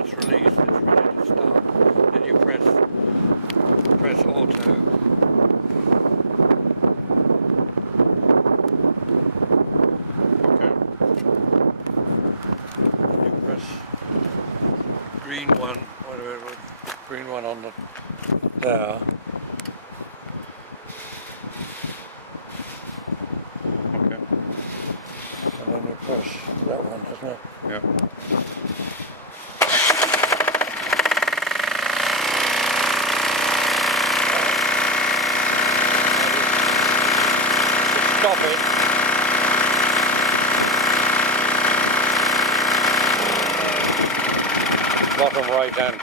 that's released, it's ready to start. Then you press auto. Okay. You press green one, whatever, green one on the there. Okay. And then you press that one, isn't it? Yeah. Stop it. Bottom right hand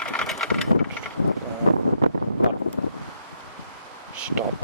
button. Stop.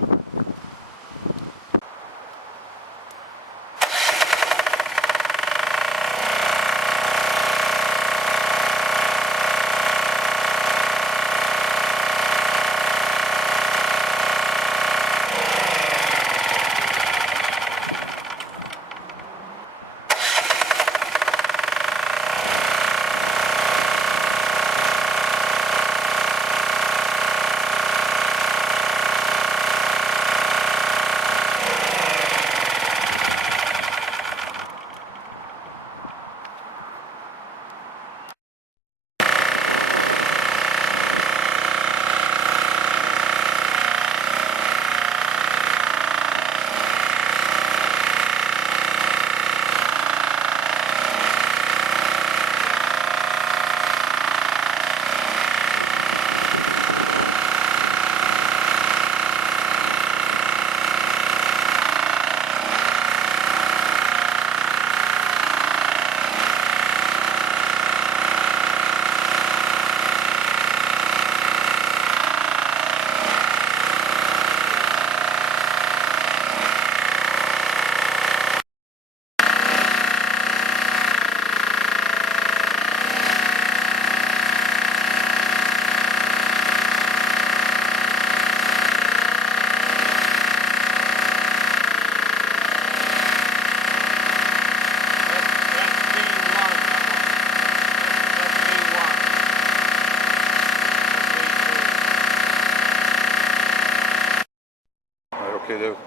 Okay, though.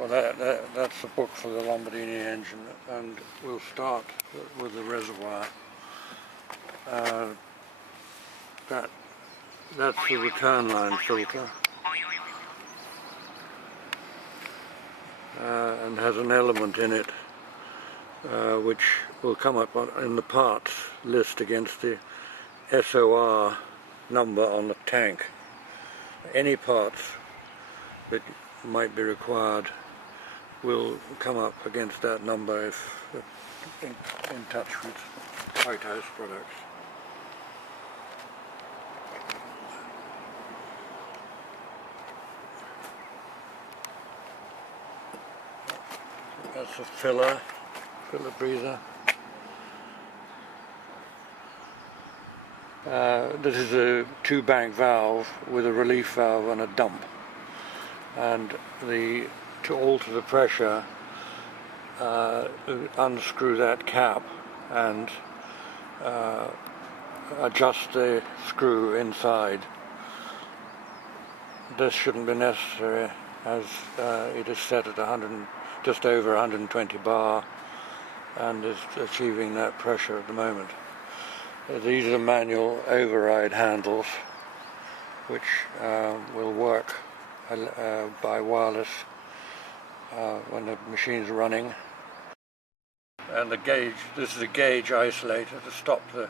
Well, that's the book for the Lombardini engine, and we'll start with the reservoir. That's the return line filter, and has an element in it which will come up in the parts list against the SOR number on the tank. Any parts that might be required will come up against that number if in touch with White House products. That's a filler breather. This is a two-bank valve with a relief valve and a dump, and to alter the pressure, unscrew that cap and adjust the screw inside. This shouldn't be necessary as it is set at just over 120 bar and is achieving that pressure at the moment. These are manual override handles which will work by wireless when the machine's running. And the gauge, this is a gauge isolator to stop the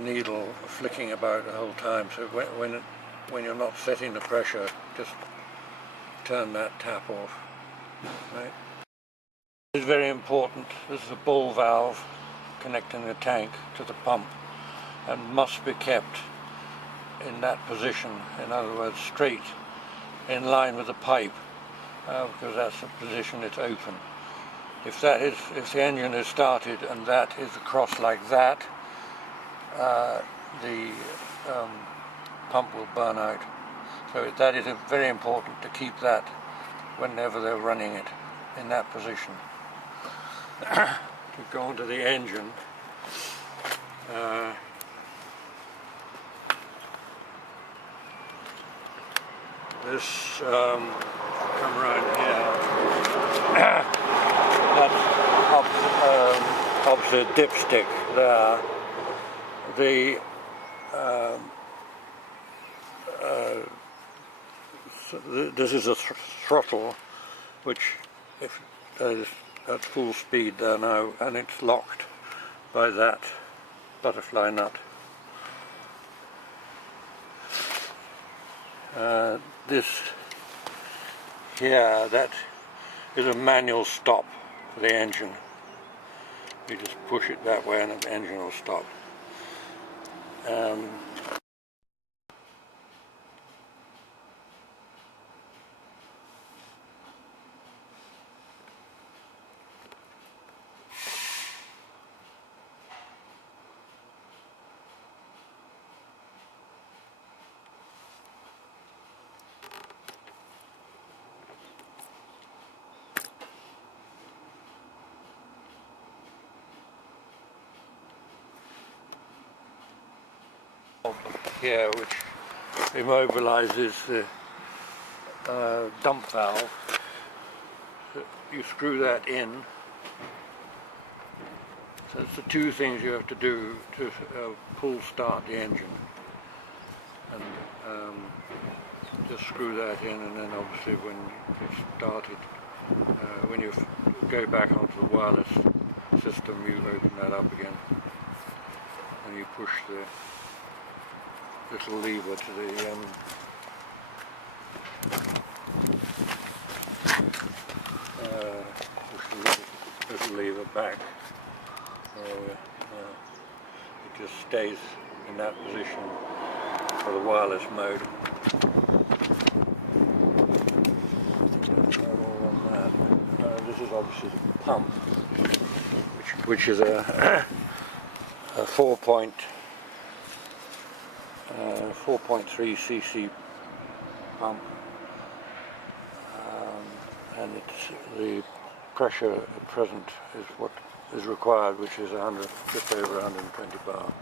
needle flicking about the whole time. So when you're not setting the pressure, just turn that tap off. Right? This is very important. This is a ball valve connecting the tank to the pump and must be kept in that position, in other words straight in line with the pipe, because that's the position it's open. If the engine is started and that is across like that, the pump will burn out. So that is very important to keep that whenever they're running it in that position. we go on to the engine. This come around here. That's opposite dipstick there. This is a throttle, which if is at full speed there now, and it's locked by that butterfly nut. This here, that is a manual stop for the engine. You just push it that way and the engine will stop. Here, which immobilizes the dump valve. So you screw that in. So it's the two things you have to do to pull start the engine. And just screw that in, and then obviously when it's started, when you go back onto the wireless system, you open that up again and you push the little lever to the little lever back, so it just stays in that position for the wireless mode. This is obviously the pump, which is a 4.3 cc pump, and it's the pressure at present is what is required, which is just over 120 bar.